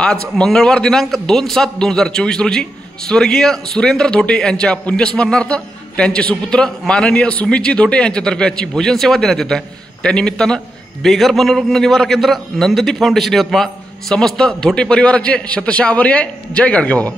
आज मंगळवार दिनांक 2/7/2024 रोजी स्वर्गीय सुरेंद्र धोटे यांच्या पुण्यस्मरणार्थ त्यांचे सुपुत्र माननीय सुमितजी धोटे यांच्यातर्फे आजची भोजन सेवा देण्यात येत आहे। त्यानिमित्तानं बेघर मनोरुग्ण निवारा केंद्र नंददीप फाउंडेशन यवतमाळ समस्त धोटे परिवाराचे शतशः आभारी आहे। जय गाडगे बाबा।